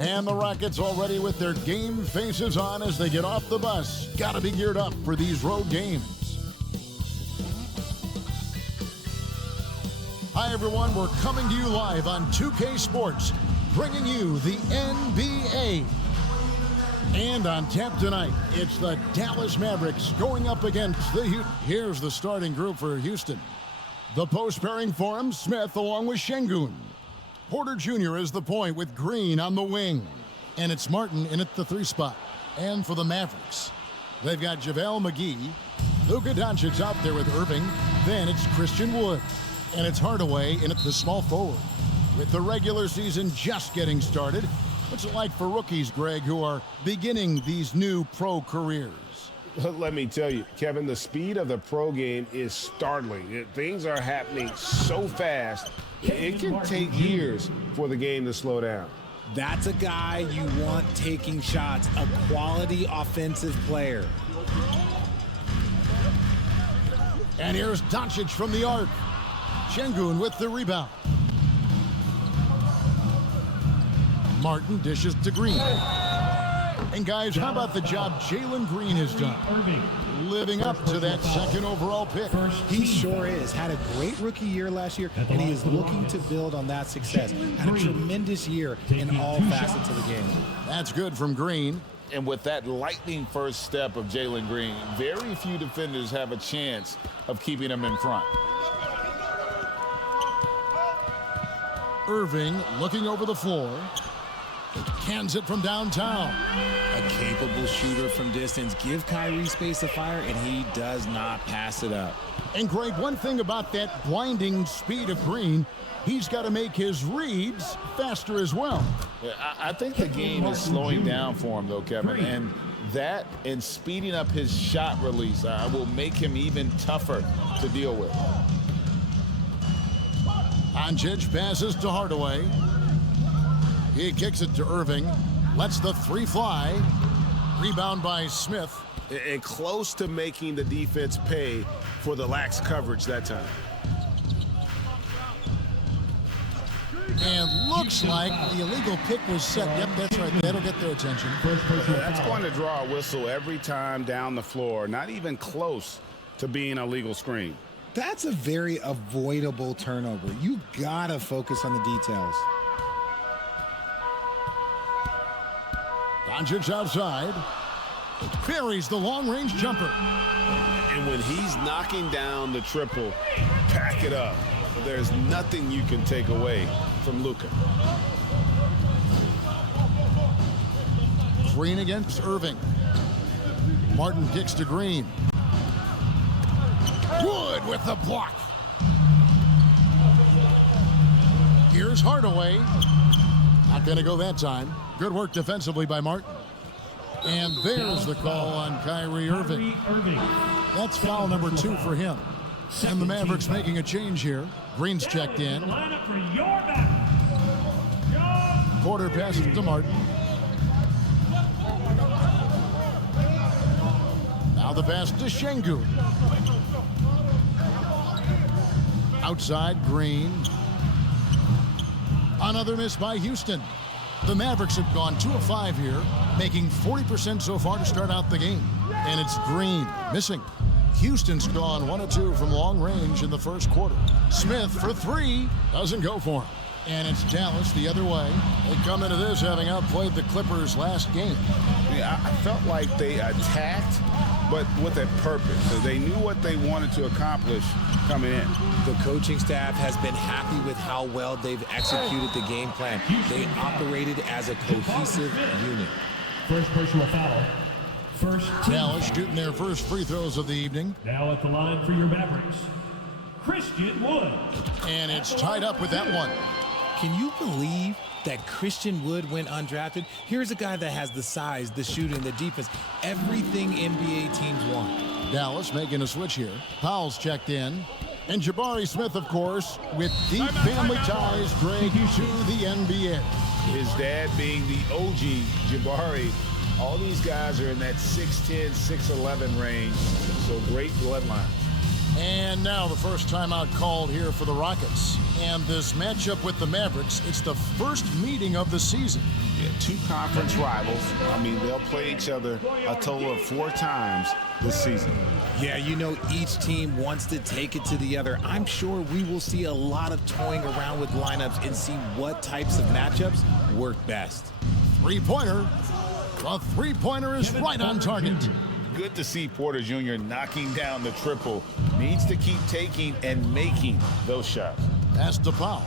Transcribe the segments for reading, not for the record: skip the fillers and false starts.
And the Rockets already with their game faces on as they get off the bus. Gotta be geared up for these road games. Hi everyone, we're coming to you live on 2K Sports, bringing you the NBA. And on tap tonight, it's the Dallas Mavericks going up against the Here's the starting group for Houston. The post pairing for him, Smith along with Şengün. Porter Jr. is the point with Green on the wing. And it's Martin in at the 3 spot. And for the Mavericks, they've got JaVale McGee, Luka Doncic out there with Irving. Then it's Christian Wood. And it's Hardaway in at the small forward. With the regular season just getting started, what's it like for rookies, Greg, who are beginning these new pro careers? Let me tell you, Kevin, the speed of the pro game is startling. Things are happening so fast, it can take years for the game to slow down. That's a guy you want taking shots, a quality offensive player. And here's Doncic from the arc. Şengün with the rebound. Martin dishes to Green. And guys, how about the job Jalen Green has done? Living up to that second overall pick. He sure is. Had a great rookie year last year, and he is looking to build on that success. Had a tremendous year in all facets of the game. That's good from Green. And with that lightning first step of Jalen Green, very few defenders have a chance of keeping him in front. Irving looking over the floor. Cans it from downtown. A capable shooter from distance. Give Kyrie space to fire, and he does not pass it up. And Greg, one thing about that blinding speed of Green, he's got to make his reads faster as well. Yeah, I think the game is slowing down for him, though, Kevin. And that and speeding up his shot release will make him even tougher to deal with. Doncic passes to Hardaway. He kicks it to Irving. Lets the 3 fly. Rebound by Smith. And close to making the defense pay for the lax coverage that time. And looks like the illegal pick was set. Yep, that's right. That'll get their attention. That's going to draw a whistle every time down the floor. Not even close to being a legal screen. That's a very avoidable turnover. You gotta focus on the details. Doncic outside. Buries the long-range jumper. And when he's knocking down the triple, pack it up. There's nothing you can take away from Luka. Green against Irving. Martin kicks to Green. Wood with the block. Here's Hardaway. Not going to go that time. Good work defensively by Martin. And there's the call on Kyrie Irving. That's foul number 2 for him. And the Mavericks making a change here. Green's checked in. Porter passes to Martin. Now the pass to Şengün. Outside, Green. Another miss by Houston. The Mavericks have gone 2 of 5 here, making 40% so far to start out the game. And it's Green missing. Houston's gone 1 of 2 from long range in the first quarter. Smith for 3, doesn't go for him. And it's Dallas the other way. They come into this having outplayed the Clippers last game. Yeah, I felt like they attacked, but with a purpose. They knew what they wanted to accomplish coming in. The coaching staff has been happy with how well they've executed the game plan. They operated as a cohesive unit. First personal foul. Dallas shooting their first free throws of the evening. Now at the line for your Mavericks, Christian Wood. And it's tied up with that one. Can you believe that Christian Wood went undrafted? Here's a guy that has the size, the shooting, the defense, everything NBA teams want. Dallas making a switch here. Powell's checked in. And Jabari Smith, of course, with deep family ties, Greg, to the NBA. His dad being the OG, Jabari. All these guys are in that 6'10", 6'11" range. So great bloodline. And now the first timeout called here for the Rockets. And this matchup with the Mavericks, it's the first meeting of the season. Yeah, two conference rivals. I mean, they'll play each other a total of 4 times this season. Yeah, you know, each team wants to take it to the other. I'm sure we will see a lot of toying around with lineups and see what types of matchups work best. Three-pointer. The three-pointer is right on target. Good to see Porter Jr. knocking down the triple. Needs to keep taking and making those shots. Pass to Powell.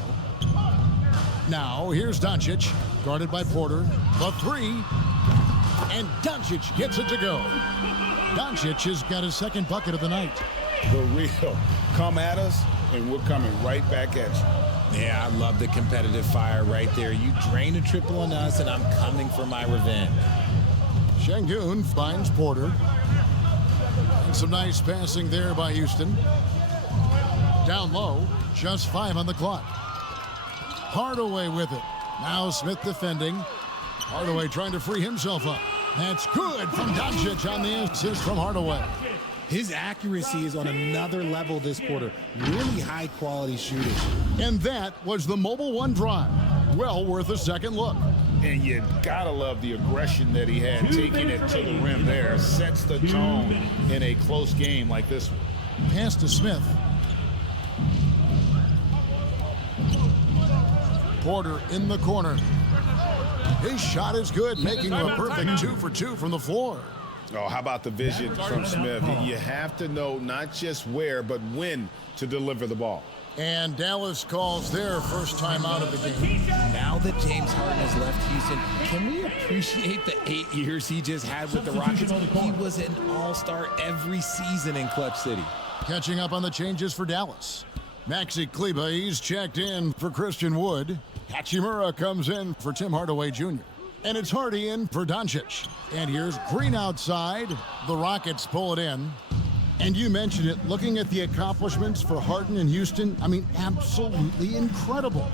Now, here's Doncic, guarded by Porter. The three. And Doncic gets it to go. Doncic has got his second bucket of the night. The real. Come at us, and we're coming right back at you. Yeah, I love the competitive fire right there. You drain a triple on us, and I'm coming for my revenge. Şengün finds Porter. And some nice passing there by Houston. Down low, just 5 on the clock. Hardaway with it. Now Smith defending. Hardaway trying to free himself up. That's good from Doncic on the assist from Hardaway. His accuracy is on another level this quarter. Really high-quality shooting. And that was the Mobile One drive. Well worth a second look. And you gotta love the aggression that he had taking it to the rim there. Sets the tone in a close game like this one. Pass to Smith. Porter in the corner. His shot is good, making a perfect 2 for 2 from the floor. Oh, how about the vision from Smith? You have to know not just where, but when to deliver the ball. And Dallas calls their first time out of the game. Now that James Harden has left Houston, can we appreciate the 8 years he just had with the Rockets? He was an all-star every season in Clutch City. Catching up on the changes for Dallas. Maxi Kleber, he's checked in for Christian Wood. Hachimura comes in for Tim Hardaway Jr. And it's Hardy in for Doncic. And here's Green outside. The Rockets pull it in. And you mentioned it, looking at the accomplishments for Harden in Houston, I mean, absolutely incredible.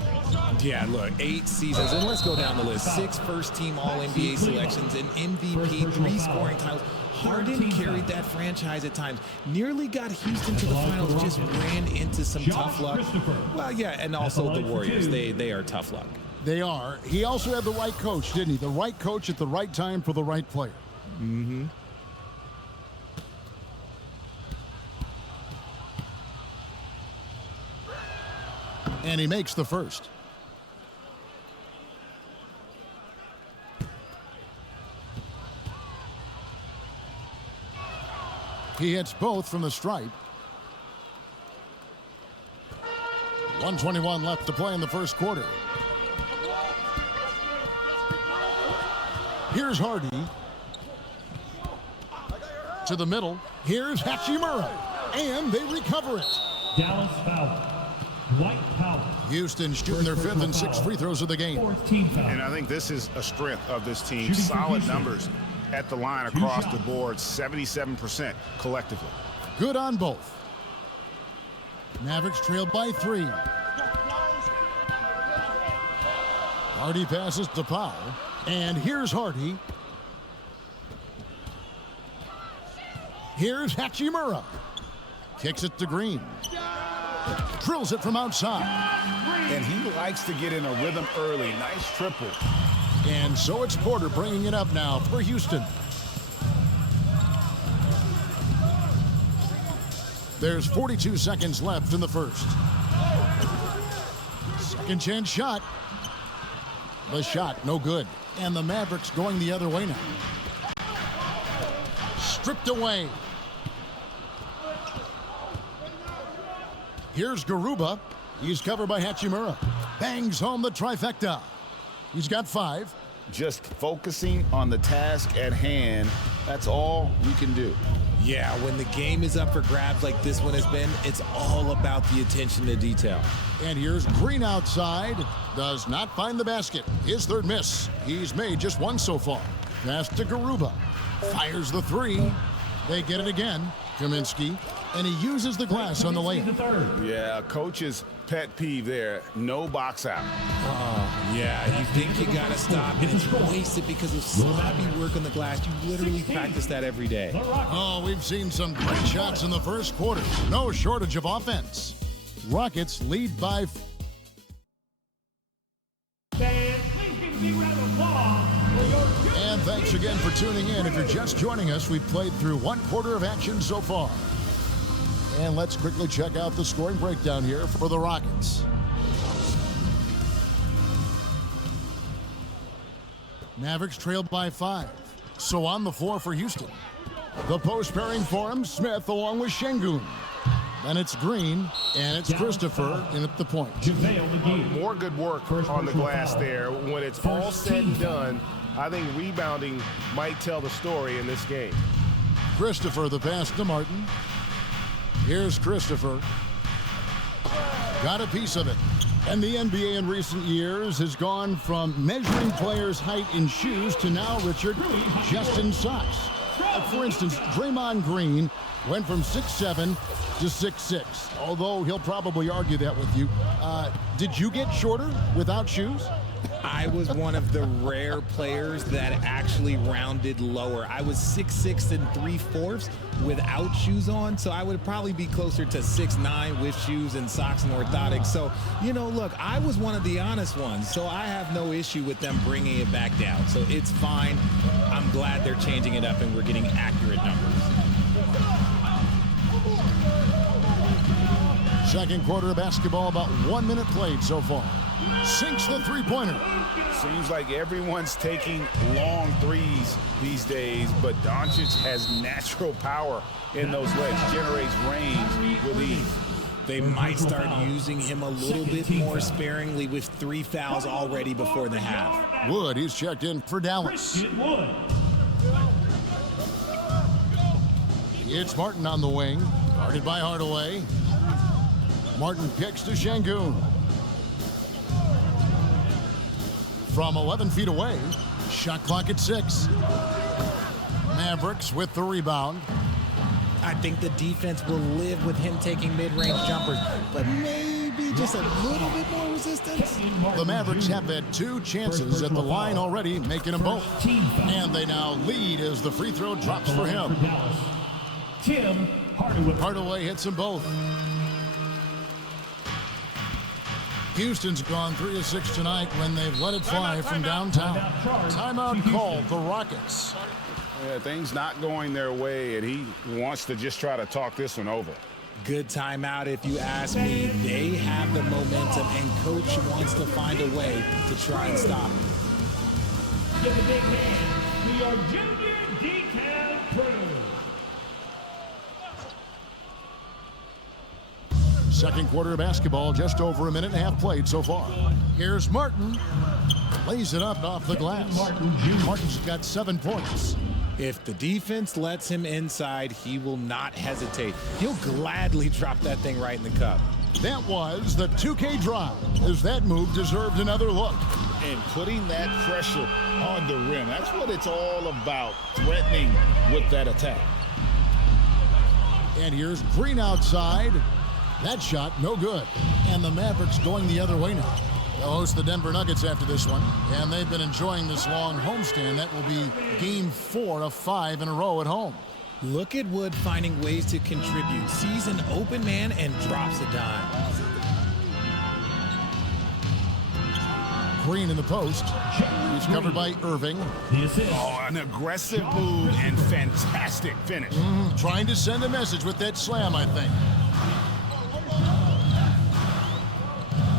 Yeah, look, 8 seasons, and let's go down the list. 6 first-team All-NBA selections, an MVP, 3 scoring titles. Harden carried that franchise at times. Nearly got Houston to the finals, just ran into some tough luck. Well, yeah, and also the Warriors. They are tough luck. They are. He also had the right coach, didn't he? The right coach at the right time for the right player. Mm-hmm. And he makes the first. He hits both from the stripe. 1:21 left to play in the first quarter. Here's Hardy. To the middle. Here's Hachimura. And they recover it. Dallas foul. White Powell. Houston shooting their 5th and 6th free throws of the game. 4th team foul. And I think this is a strength of this team. Shooting for Solid Houston. numbers at the line across the board, 77% collectively. Good on both. Mavericks trail by 3. Hardy passes to Powell. And here's Hardy. Here's Hachimura. Kicks it to Green. Drills it from outside. And he likes to get in a rhythm early. Nice triple. And so it's Porter bringing it up now for Houston. There's 42 seconds left in the first. Second chance shot. The shot, no good. And the Mavericks going the other way now. Stripped away. Here's Garuba. He's covered by Hachimura. Bangs home the trifecta. He's got 5. Just focusing on the task at hand. That's all you can do. Yeah, when the game is up for grabs like this one has been, it's all about the attention to detail. And here's Green outside. Does not find the basket. His 3rd miss. He's made just 1 so far. Pass to Garuba. Fires the 3. They get it again. Kaminsky. And he uses the glass on the layup. The third. Yeah, coach's pet peeve there. No box out. Yeah, you think you got to stop, and it's wasted because of sloppy work on the glass. You literally practice that every day. Oh, we've seen some great shots in the first quarter. No shortage of offense. Rockets lead by... And thanks again for tuning in. If you're just joining us, we've played through one quarter of action so far. And let's quickly check out the scoring breakdown here for the Rockets. Mavericks trailed by 5. So on the floor for Houston. The post pairing for him, Smith along with Şengün. Then it's Green, and it's Christopher in at the point. More good work on the glass there. When it's all said and done, I think rebounding might tell the story in this game. Christopher, the pass to Martin. Here's Christopher. Got a piece of it. And the NBA in recent years has gone from measuring players' height in shoes to now, Richard, just in socks. For instance, Draymond Green went from 6'7" to 6'6", although he'll probably argue that with you. Did you get shorter without shoes? I was one of the rare players that actually rounded lower. I was 6'6" and 3/4 without shoes on, so I would probably be closer to 6'9" with shoes and socks and orthotics. So, you know, look, I was one of the honest ones, so I have no issue with them bringing it back down. So it's fine. I'm glad they're changing it up and we're getting accurate numbers. Second quarter of basketball, about 1 minute played so far. Sinks the three-pointer. Seems like everyone's taking long threes these days, but Doncic has natural power in those legs. Generates range with ease. They might start using him a little bit more sparingly with 3 fouls already before the half. Wood, he's checked in for Dallas. It's Martin on the wing, guarded by Hardaway. Martin kicks to Şengün. From 11 feet away, shot clock at 6. Mavericks with the rebound. I think the defense will live with him taking mid-range jumpers, but maybe just a little bit more resistance. The Mavericks have had 2 chances at the line already, making them both. And they now lead as the free throw drops for him. Hardaway hits them both. Houston's gone 3 of 6 tonight when they've let it fly from downtown. Timeout called the Rockets. Yeah, things not going their way, and he wants to just try to talk this one over. Good timeout if you ask me. They have the momentum, and coach wants to find a way to try and stop it. Give a big hand to your junior detail crew. Second quarter of basketball, just over a minute and a half played so far. Here's Martin. Lays it up off the glass. Martin's got 7 points. If the defense lets him inside, he will not hesitate. He'll gladly drop that thing right in the cup. That was the 2K drive, as that move deserved another look. And putting that pressure on the rim, that's what it's all about, threatening with that attack. And here's Green outside. That shot, no good. And the Mavericks going the other way now. They'll host the Denver Nuggets after this one. And they've been enjoying this long homestand. That will be game 4 of 5 in a row at home. Look at Wood finding ways to contribute. Sees an open man and drops a dime. Green in the post. He's covered by Irving. Oh, an aggressive move and fantastic finish. Trying to send a message with that slam, I think.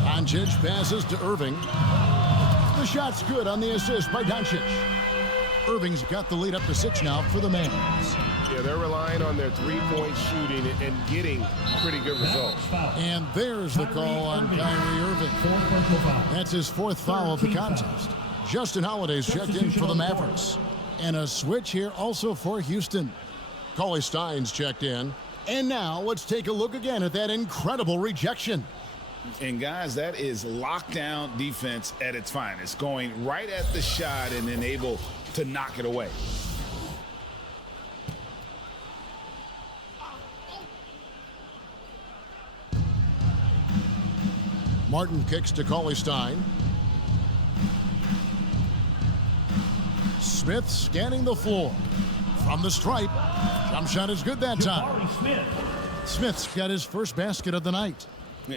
Doncic passes to Irving. The shot's good on the assist by Doncic. Irving's got the lead up to 6 now for the Mavs. Yeah, they're relying on their three-point shooting and getting pretty good results. And there's the call on Kyrie Irving. That's his 4th foul of the contest. Justin Holiday's checked in for the Mavericks. And a switch here also for Houston. Cauley Stein's checked in. And now let's take a look again at that incredible rejection. And guys, that is lockdown defense at its finest, going right at the shot and then able to knock it away. Martin kicks to Cauley Stein. Smith scanning the floor. From the stripe. Jump shot is good that time. Smith's got his first basket of the night.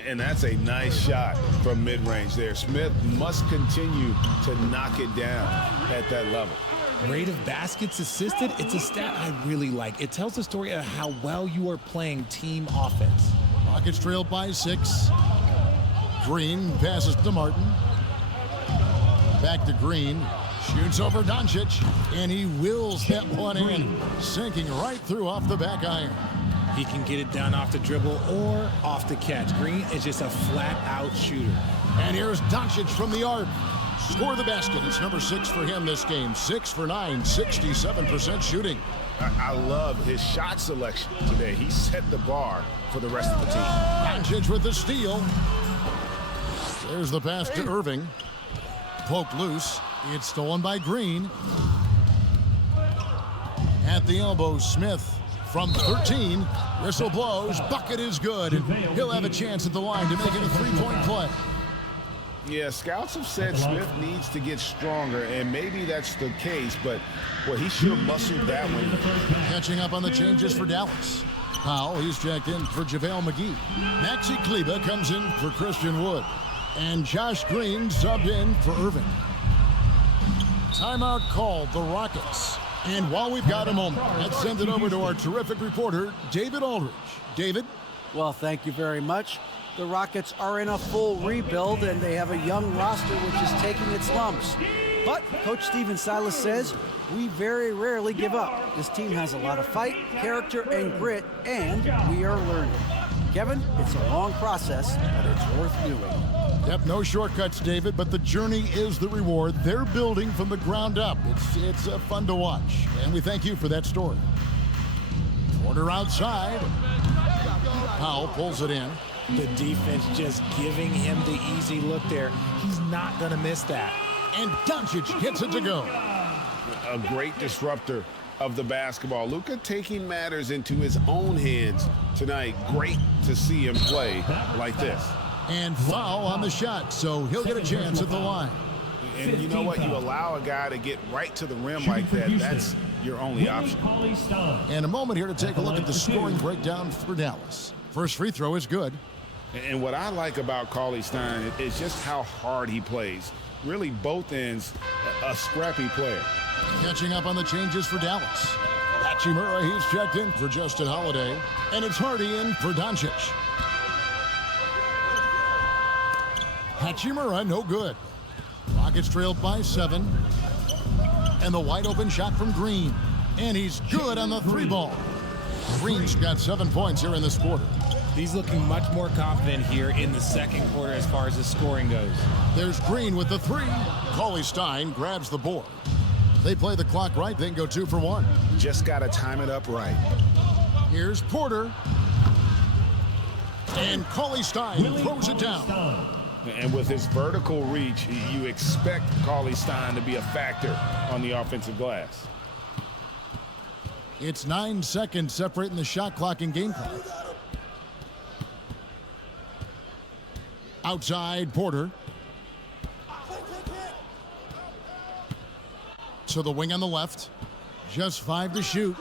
And that's a nice shot from mid-range there. Smith must continue to knock it down at that level. Rate of baskets assisted, it's a stat I really like. It tells the story of how well you are playing team offense. Rockets trailed by 6. Green passes to Martin. Back to Green. Shoots over Doncic, and he wills that one in, sinking right through off the back iron. He can get it down off the dribble or off the catch. Green is just a flat-out shooter. And here's Doncic from the arc. Score the basket. It's number 6 for him this game. 6 for 9, 67% shooting. I love his shot selection today. He set the bar for the rest of the team. Doncic with the steal. There's the pass to Irving. Poked loose. It's stolen by Green. At the elbow, Smith from 13. Whistle blows. Bucket is good. And he'll have a chance at the line to make it a three-point play. Yeah, scouts have said Smith needs to get stronger, and maybe that's the case, but, well, he should have muscled that one. Catching up on the changes for Dallas. Powell, he's checked in for JaVale McGee. Maxi Kleber comes in for Christian Wood. And Josh Green subbed in for Irving. Timeout called, the Rockets. And while we've got a moment, let's send it over to our terrific reporter, David Aldridge. David? Well, thank you very much. The Rockets are in a full rebuild, and they have a young roster which is taking its lumps. But Coach Stephen Silas says, we very rarely give up. This team has a lot of fight, character, and grit, and we are learning. Kevin, it's a long process, but it's worth doing. Yep, no shortcuts, David, but the journey is the reward. They're building from the ground up. It's fun to watch, and we thank you for that story. Porter outside. Powell pulls it in. The defense just giving him the easy look there. He's not going to miss that. And Doncic gets it to go. A great disruptor of the basketball. Luka taking matters into his own hands tonight. Great to see him play like this. And foul on the shot, so he'll get a chance at the line. And you know what? You allow a guy to get right to the rim like that. That's your only option. And a moment here to take a look at the scoring breakdown for Dallas. First free throw is good. And what I like about Cauley-Stein is just how hard he plays. Really, both ends, a scrappy player. Catching up on the changes for Dallas. Hachimura, he's checked in for Justin Holiday. And it's Hardy in for Doncic. Hachimura, no good. Rockets trailed by 7. And the wide open shot from Green. And he's good on the 3-ball. Green's got 7 points here in this quarter. He's looking much more confident here in the second quarter as far as the scoring goes. There's Green with the 3. Cauley-Stein grabs the board. They play the clock right, then go 2 for 1. Just got to time it up right. Here's Porter. And Cauley-Stein throws it down. And with his vertical reach, you expect Cauley-Stein to be a factor on the offensive glass. It's 9 seconds separating the shot clock and game clock. Outside, Porter. To the wing on the left. Just 5 to shoot.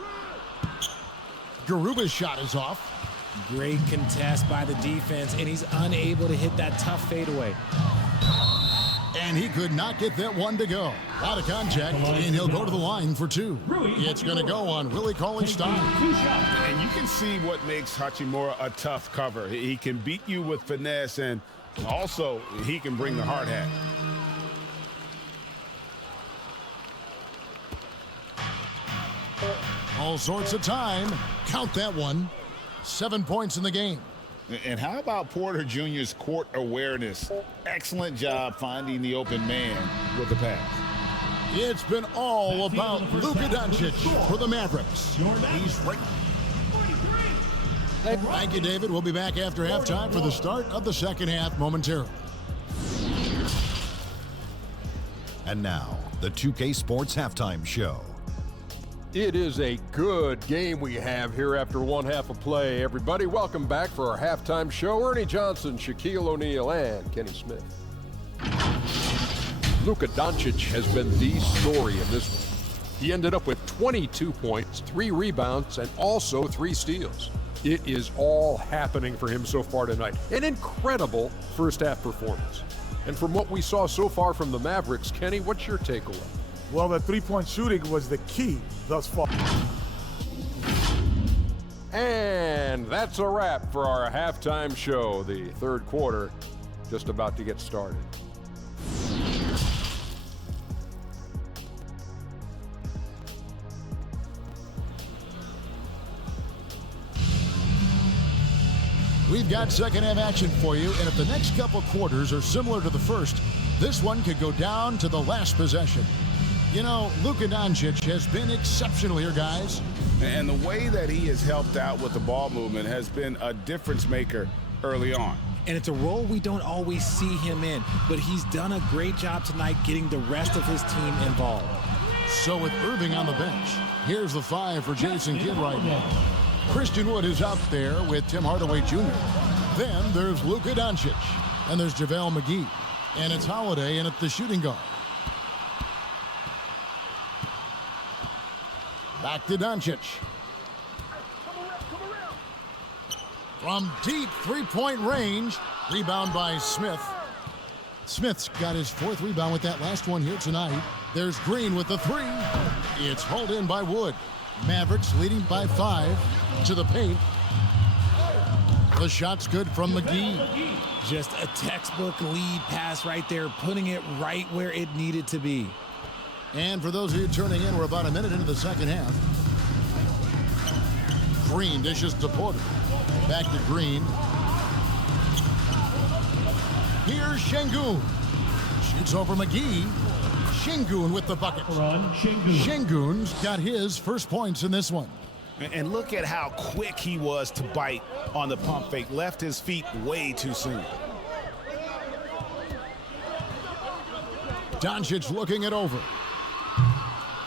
Garuba's shot is off. Great contest by the defense, and he's unable to hit that tough fadeaway. And he could not get that one to go. Out of contact, and he'll go to the line for 2. It's going to go on Willie Cauley-Stein. And you can see what makes Hachimura a tough cover. He can beat you with finesse, and also he can bring the hard hat. All sorts of time. Count that one. 7 points in the game. And how about Porter Jr.'s court awareness? Excellent job finding the open man with the pass. It's been all about Luka Doncic for the Mavericks. He's right. Thank you, David. We'll be back after halftime for the start of the second half momentarily. And now, the 2K Sports Halftime Show. It is a good game we have here after one half of play. Everybody, welcome back for our halftime show. Ernie Johnson, Shaquille O'Neal, and Kenny Smith. Luka Doncic has been the story in this one. He ended up with 22 points, 3 rebounds, and also 3 steals. It is all happening for him so far tonight. An incredible first-half performance. And from what we saw so far from the Mavericks, Kenny, what's your takeaway? Well, the three-point shooting was the key thus far. And that's a wrap for our halftime show. The third quarter just about to get started. We've got second half action for you, and if the next couple quarters are similar to the first, this one could go down to the last possession. You know, Luka Doncic has been exceptional here, guys. And the way that he has helped out with the ball movement has been a difference maker early on. And it's a role we don't always see him in, but he's done a great job tonight getting the rest of his team involved. So with Irving on the bench, here's the 5 for Jason Kidd right now. Christian Wood is out there with Tim Hardaway Jr. Then there's Luka Doncic, and there's JaVale McGee, and it's Holiday in at the shooting guard. Back to Doncic. From deep three-point range, rebound by Smith. Smith's got his 4th rebound with that last one here tonight. There's Green with the 3. It's hauled in by Wood. Mavericks leading by 5 to the paint. The shot's good from McGee. Just a textbook lead pass right there, putting it right where it needed to be. And for those of you turning in, we're about a minute into the second half. Green dishes to Porter. Back to Green. Here's Şengün. Shoots over McGee. Şengün with the bucket. Şengün's got his first points in this one. And look at how quick he was to bite on the pump fake. Left his feet way too soon. Doncic looking it over.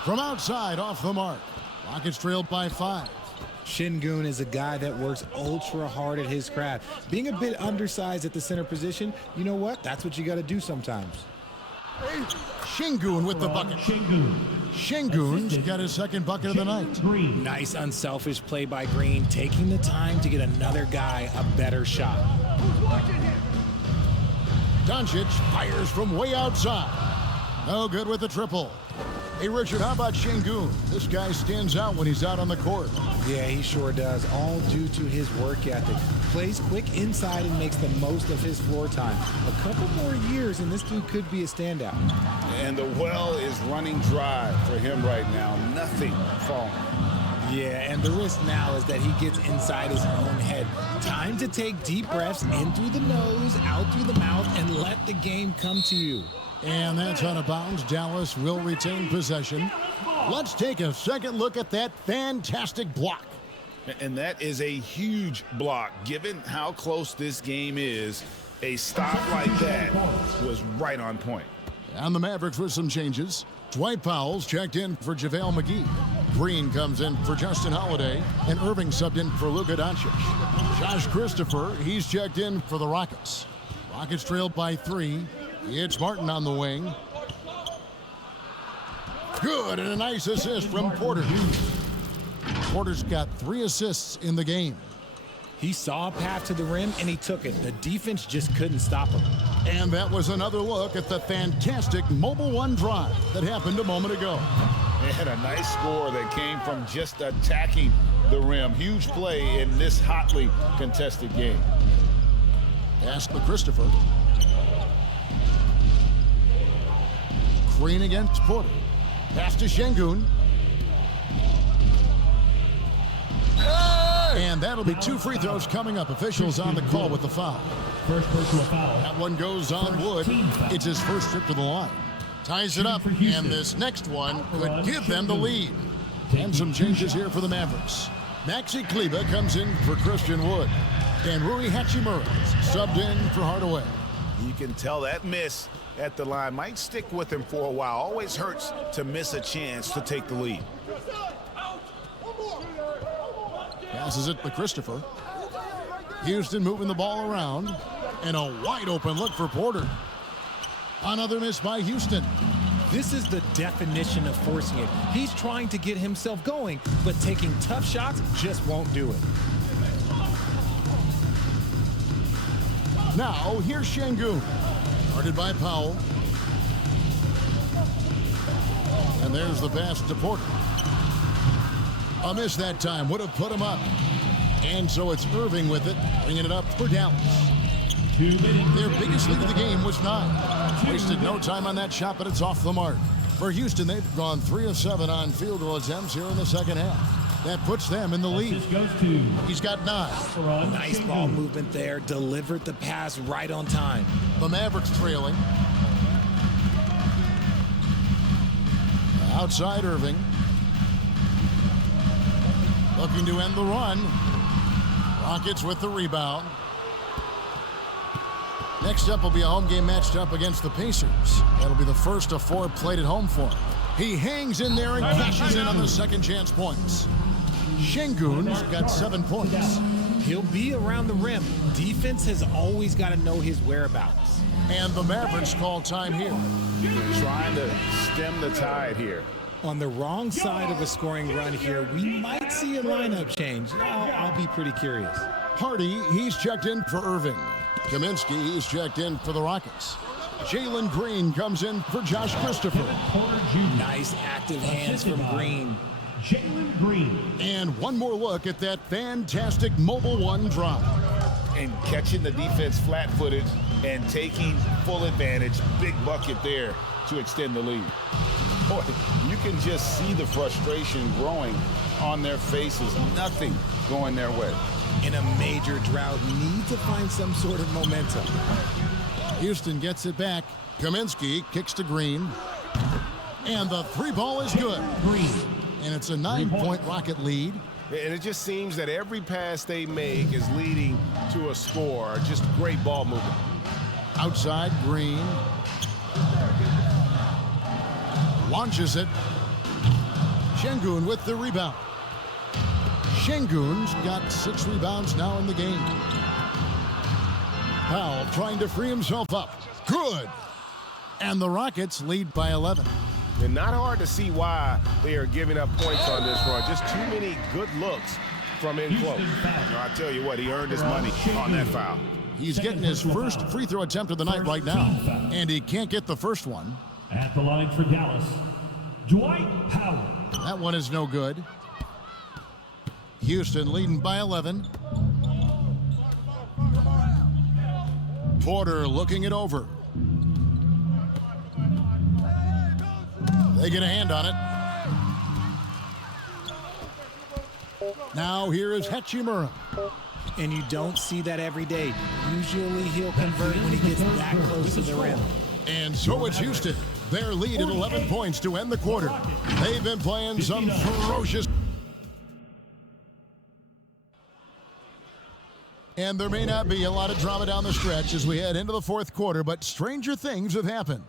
From outside, off the mark. Rockets trailed by 5. Şengün is a guy that works ultra hard at his craft. Being a bit undersized at the center position, you know what? That's what you got to do sometimes. Şengün with the bucket. Şengün's got his second bucket of the night. Nice unselfish play by Green, taking the time to get another guy a better shot. Doncic fires from way outside. No good with the triple. Hey, Richard, how about Şengün? This guy stands out when he's out on the court. Yeah, he sure does, all due to his work ethic. Plays quick inside and makes the most of his floor time. A couple more years and this dude could be a standout. And the well is running dry for him right now. Nothing falling. Yeah, and the risk now is that he gets inside his own head. Time to take deep breaths in through the nose, out through the mouth, and let the game come to you. And that's out of bounds. Dallas will retain possession. Let's take a second look at that fantastic block. And that is a huge block. Given how close this game is, a stop like that was right on point. And the Mavericks with some changes. Dwight Powell's checked in for JaVale McGee. Green comes in for Justin Holiday. And Irving subbed in for Luka Doncic. Josh Christopher, he's checked in for the Rockets. Rockets trailed by 3. It's Martin on the wing. Good, and a nice assist from Porter. Porter's got 3 assists in the game. He saw a path to the rim, and he took it. The defense just couldn't stop him. And that was another look at the fantastic Mobile One drive that happened a moment ago. And a nice score that came from just attacking the rim. Huge play in this hotly contested game. Pass to Christopher. Green against Porter. Pass to Şengün. And that'll be 2 free throws coming up. Officials on the call with the foul. First personal foul. That one goes on Wood. It's his first trip to the line. Ties it up, and this next one could give them the lead. And some changes here for the Mavericks. Maxi Kleber comes in for Christian Wood. And Rui Hachimura subbed in for Hardaway. You can tell that miss at the line might stick with him for a while. Always hurts to miss a chance to take the lead. Passes it to Christopher. Houston moving the ball around. And a wide open look for Porter. Another miss by Houston. This is the definition of forcing it. He's trying to get himself going, but taking tough shots just won't do it. Now, here's Şengün. Guarded by Powell. And there's the pass to Porter. A miss that time would have put him up. And so it's Irving with it, bringing it up for Dallas. Their biggest lead of the game was 9. Wasted no time on that shot, but it's off the mark. For Houston, they've gone 3 of 7 on field goal attempts here in the second half. That puts them in the lead. He's got 9. Nice ball movement there. Delivered the pass right on time. The Mavericks trailing. Outside Irving. Looking to end the run. Rockets with the rebound. Next up will be a home game matched up against the Pacers. That'll be the first of 4 played at home for him. He hangs in there and cashes in on the second chance points. Şengün's got 7 points. He'll be around the rim. Defense has always got to know his whereabouts. And the Mavericks call time here. They're trying to stem the tide here. On the wrong side of a scoring run here, we might see a lineup change. I'll be pretty curious. Hardy, he's checked in for Irving. Kaminsky, he's checked in for the Rockets. Jalen Green comes in for Josh Christopher. Nice active hands from Green. Jalen Green. And one more look at that fantastic mobile one drop. And catching the defense flat-footed and taking full advantage. Big bucket there to extend the lead. Boy, you can just see the frustration growing on their faces. Nothing going their way. In a major drought, need to find some sort of momentum. Houston gets it back. Kaminsky kicks to Green. And the 3-ball is good. Green. And it's a 9-point Rocket lead. And it just seems that every pass they make is leading to a score. Just great ball movement. Outside, Green. Launches it. Şengün with the rebound. Şengün's got 6 rebounds now in the game. Powell trying to free himself up. Good. And the Rockets lead by 11. And not hard to see why they are giving up points on this run. Just too many good looks from in close. I tell you what, he earned his money on that foul. He's getting his first free throw attempt of the night right now. And he can't get the first one. At the line for Dallas, Dwight Powell. That one is no good. Houston leading by 11. Porter looking it over. They get a hand on it. Now here is Hachimura. And you don't see that every day. Usually he'll convert when he gets that close to the rim. And so it's Houston. Their lead at 11 points to end the quarter. They've been playing some ferocious. And there may not be a lot of drama down the stretch as we head into the fourth quarter, but stranger things have happened.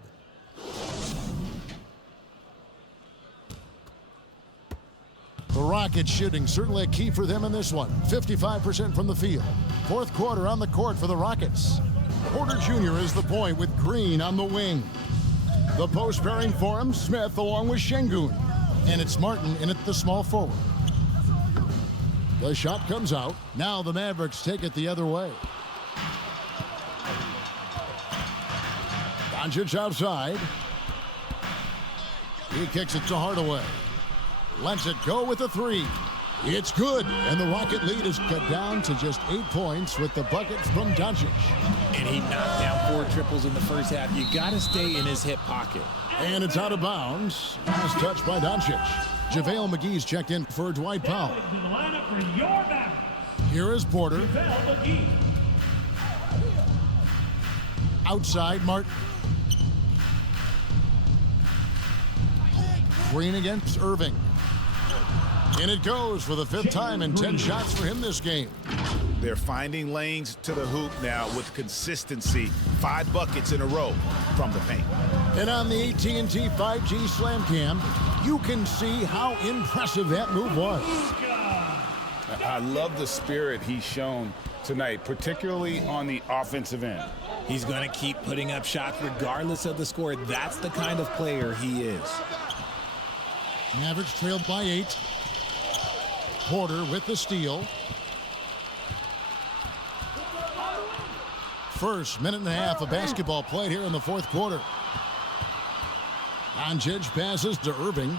The Rockets shooting certainly a key for them in this one. 55% from the field. Fourth quarter on the court for the Rockets. Porter Jr. is the point with Green on the wing. The post pairing for him, Smith along with Şengün. And it's Martin in at the small forward. The shot comes out. Now the Mavericks take it the other way. Doncic outside. He kicks it to Hardaway. Lets it go with a 3. It's good, and the Rocket lead is cut down to just 8 points with the bucket from Doncic. And he knocked down 4 triples in the first half. You got to stay in his hip pocket. And it's out of bounds. Last touch by Doncic. JaVale McGee's checked in for Dwight Powell. Here is Porter. Outside, Martin. Green against Irving. And it goes for the 5th time and 10 shots for him this game. They're finding lanes to the hoop now with consistency. 5 buckets in a row from the paint. And on the AT&T 5G Slam Cam, you can see how impressive that move was. I love the spirit he's shown tonight, particularly on the offensive end. He's going to keep putting up shots regardless of the score. That's the kind of player he is. Mavericks trailed by 8. Porter with the steal. First minute and a half of basketball played here in the fourth quarter. Doncic passes to Irving.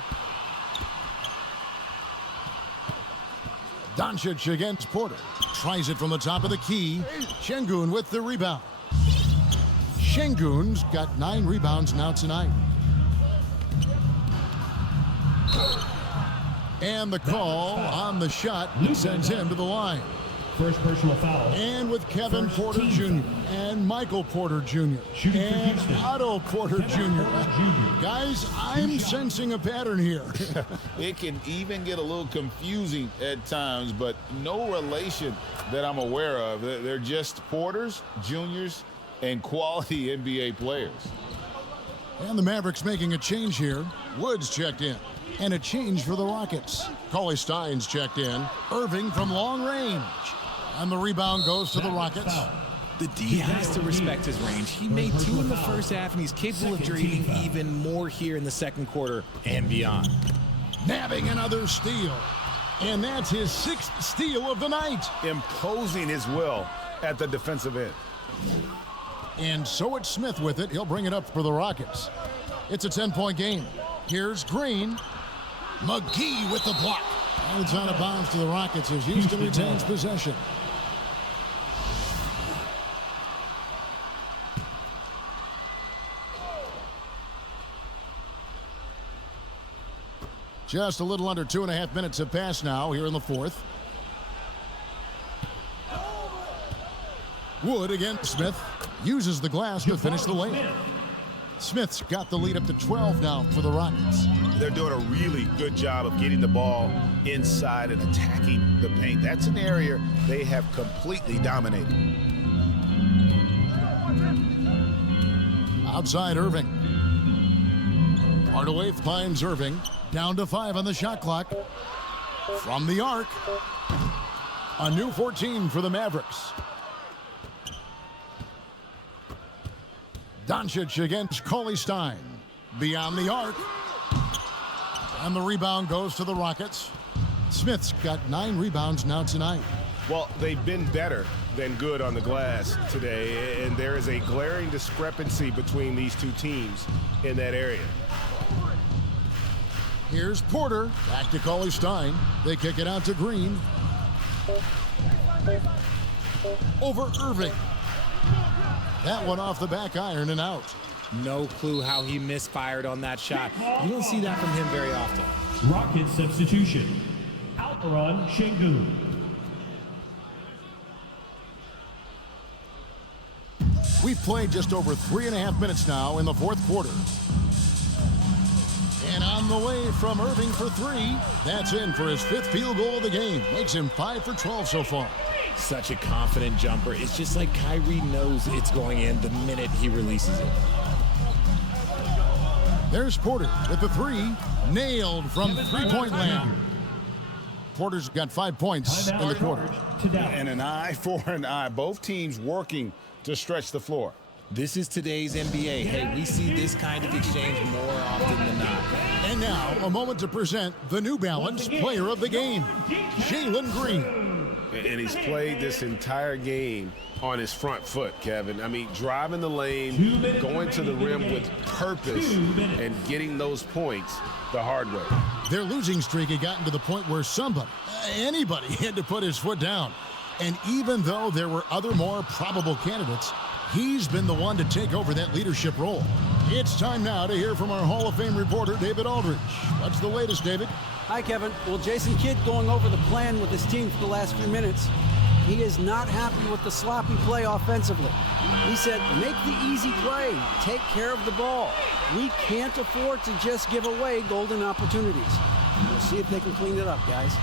Doncic against Porter. Tries it from the top of the key. Şengün with the rebound. Şengün's got 9 rebounds now tonight. And the call on the shot sends him to the line. First personal foul. And with Kevin Porter Jr. and Michael Porter Jr. and Otto Porter Jr. Guys, I'm sensing a pattern here. It can even get a little confusing at times, but no relation that I'm aware of. They're just Porters, Juniors, and quality NBA players. And the Mavericks making a change here. Woods checked in. And a change for the Rockets. Cauley Stein's checked in. Irving from long range. And the rebound goes to the Rockets. The D has to respect his range. He made 2 in the first half, and he's capable of draining even more here in the second quarter and beyond. Nabbing another steal. And that's his 6th steal of the night. Imposing his will at the defensive end. And so it's Smith with it. He'll bring it up for the Rockets. It's a 10-point game. Here's Green. McGee with the block. And it's out of bounds to the Rockets as Houston retains possession. Just a little under 2.5 minutes have passed now here in the fourth. Wood against Smith. Uses the glass to finish the layup. Smith's got the lead up to 12 now for the Rockets. They're doing a really good job of getting the ball inside and attacking the paint. That's an area they have completely dominated. Outside Irving. Hardaway finds Irving. Down to 5 on the shot clock. From the arc. A new 14 for the Mavericks. Doncic against Cauley Stein. Beyond the arc. And the rebound goes to the Rockets. Smith's got 9 rebounds now tonight. Well, they've been better than good on the glass today, and there is a glaring discrepancy between these two teams in that area. Here's Porter. Back to Cauley Stein. They kick it out to Green. Over Irving. That one off the back iron and out. No clue how he misfired on that shot. You don't see that from him very often. Rocket substitution. Alperon Şengün. We've played just over 3.5 minutes now in the fourth quarter. And on the way from Irving for 3. That's in for his 5th field goal of the game. Makes him 5 for 12 so far. Such a confident jumper. It's just like Kyrie knows it's going in the minute he releases it. There's Porter with the 3. Nailed from three-point land. Porter's got 5 points in the quarter. And an eye for an eye. Both teams working to stretch the floor. This is today's NBA. Hey, we see this kind of exchange more often than not. And now, a moment to present the New Balance Player of the Game, Jalen Green. And he's played this entire game on his front foot, Kevin. I mean, driving the lane, going to the rim with purpose, and getting those points the hard way. Their losing streak had gotten to the point where anybody had to put his foot down. And even though there were other more probable candidates, he's been the one to take over that leadership role. It's time now to hear from our Hall of Fame reporter, David Aldridge. What's the latest, David? Hi, Kevin. Well, Jason Kidd going over the plan with his team for the last few minutes. He is not happy with the sloppy play offensively. He said, make the easy play. Take care of the ball. We can't afford to just give away golden opportunities. We'll see if they can clean it up, guys.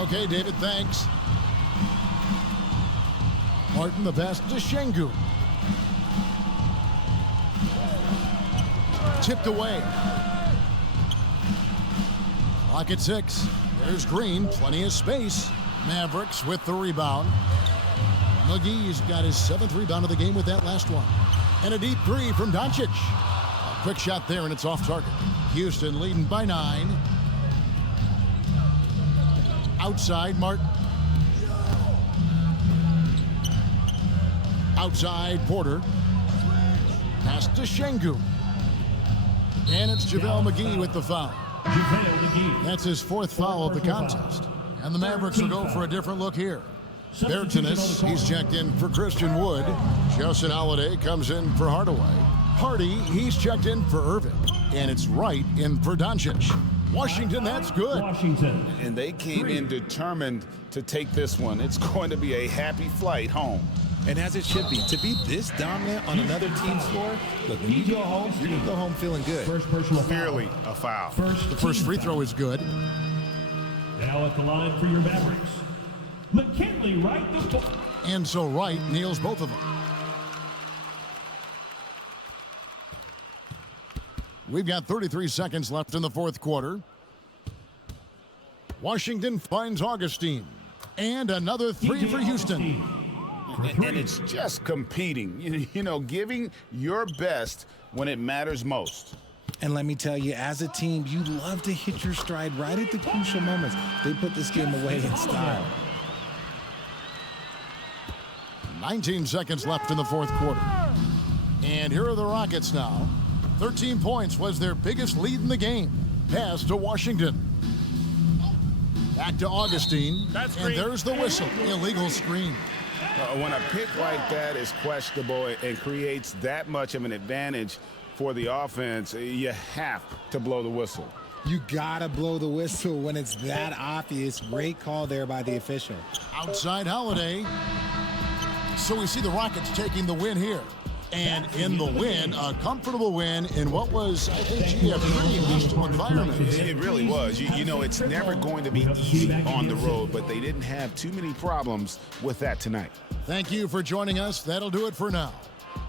Okay, David, thanks. Martin the pass to Şengün. Tipped away. Clock at 6. There's Green. Plenty of space. Mavericks with the rebound. McGee's got his 7th rebound of the game with that last one. And a deep three from Doncic. A quick shot there, and it's off target. Houston leading by 9. Outside, Martin. Outside, Porter. Pass to Şengün. And it's JaVale McGee with the foul. That's his 4th foul of the contest. And the Mavericks will go for a different look here. Bertans, he's checked in for Christian Wood. Justin Holiday comes in for Hardaway. Hardy, he's checked in for Irving. And it's Wright in for Doncic. Washington, that's good. Washington. And they came in determined to take this one. It's going to be a happy flight home. And as it should be, to be this dominant on another team's floor, look, when you go home, you're going to go home feeling good. First personal Clearly a foul. The first free throw is good. Now at the line for your Mavericks, McKinley Wright. And so Wright nails both of them. We've got 33 seconds left in the 4th quarter. Washington finds Augustine. And another 3 for Houston. And it's just competing, you know, giving your best when it matters most. And let me tell you, as a team, you love to hit your stride right at the crucial moments. They put this game away in style. 19 seconds left in the 4th quarter. And here are the Rockets now. 13 points was their biggest lead in the game. Pass to Washington. Back to Augustine. And there's the whistle. Illegal screen. When a pick like that is questionable and creates that much of an advantage for the offense, you have to blow the whistle. You gotta blow the whistle when it's that obvious. Great call there by the official. Outside Holiday. So we see the Rockets taking the win here. And in the win, a comfortable win in what was, I think, a pretty hostile environment. It really was. You know, it's never going to be easy on the road, but they didn't have too many problems with that tonight. Thank you for joining us. That'll do it for now.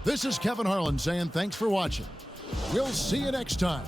This is Kevin Harlan saying thanks for watching. We'll see you next time.